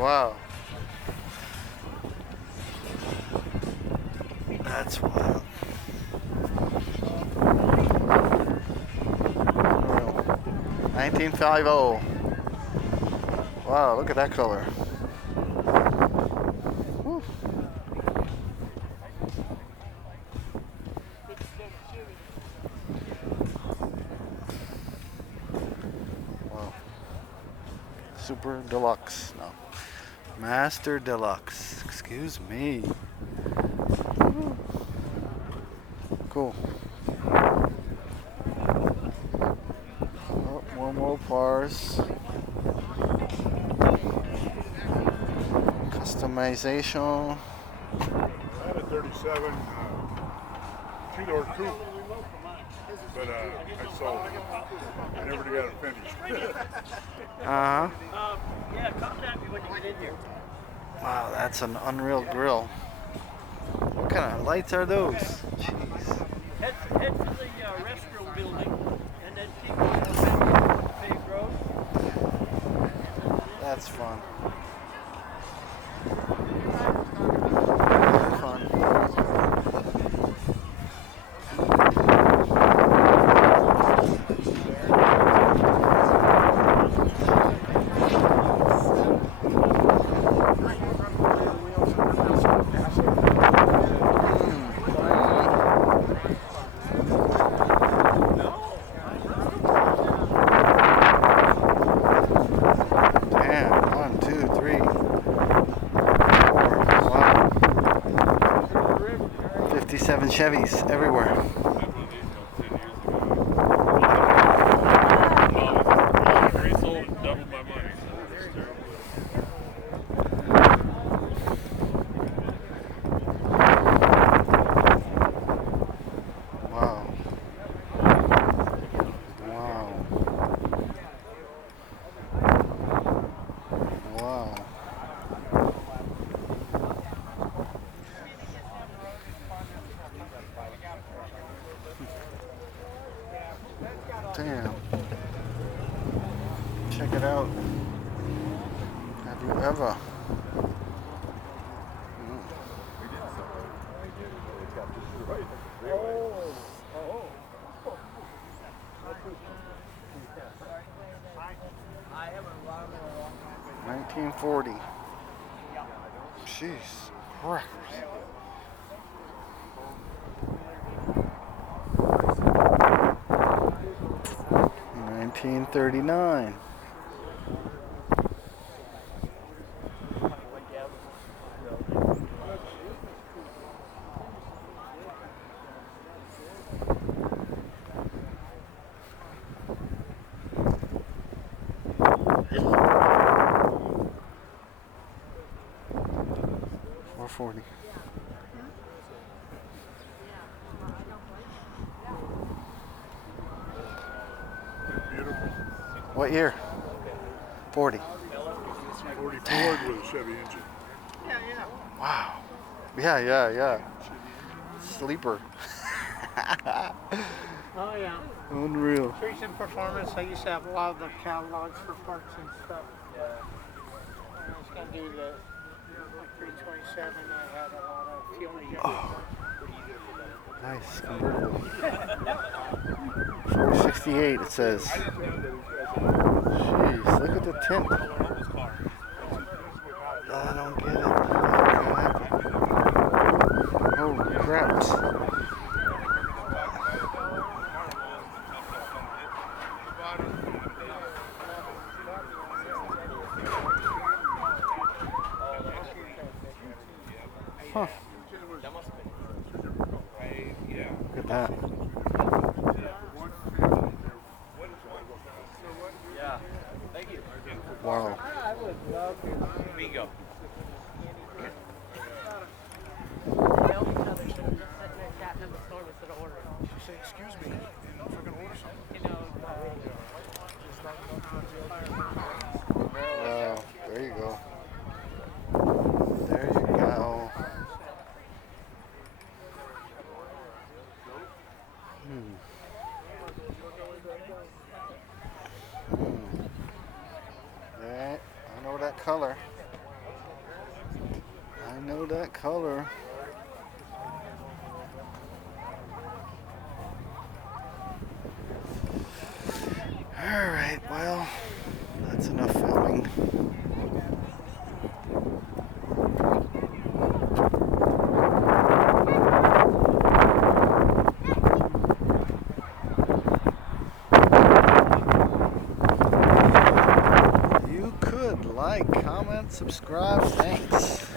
Wow. That's wild. Unreal. 1950. Wow, look at that color. Whew. Wow. Super Deluxe. No. Master Deluxe. Excuse me. Cool. Oh, more Mopars. Customization. I had a 37 two-door coupe, but I sold it. I never got it finished. Uh-huh. Yeah, contact me when you get in here. Wow, that's an unreal grill. What kind of lights are those? Jeez. Head for the restroom building, and then keep going down the paved road. That's fun. Fun. Damn, 1, 2, 3, 4. Wow. 57 Chevys everywhere. Wow. Wow. Wow. Damn. Check it out. Have you ever? I haven't run in a long time. 1940. Jeez. Crackers. 1939. Or 40. Beautiful. What year? 40. 40 Ford with a Chevy engine. Wow. Yeah. Sleeper. Oh, yeah. Unreal. Recent performance, I used to have a lot of the catalogs for parts and stuff. I was going to do the 327. I had a lot of fuel injection. Nice. Convertible. 468 it says. Jeez, look at the tint. I don't get it. Holy crap. Huh. Look at that. Yeah. Thank you. Wow. I would love to. Bingo. She said, excuse me, if we're going to order something. Wow. There you go. There you go. Yeah, I know that color. subscribe. Thanks.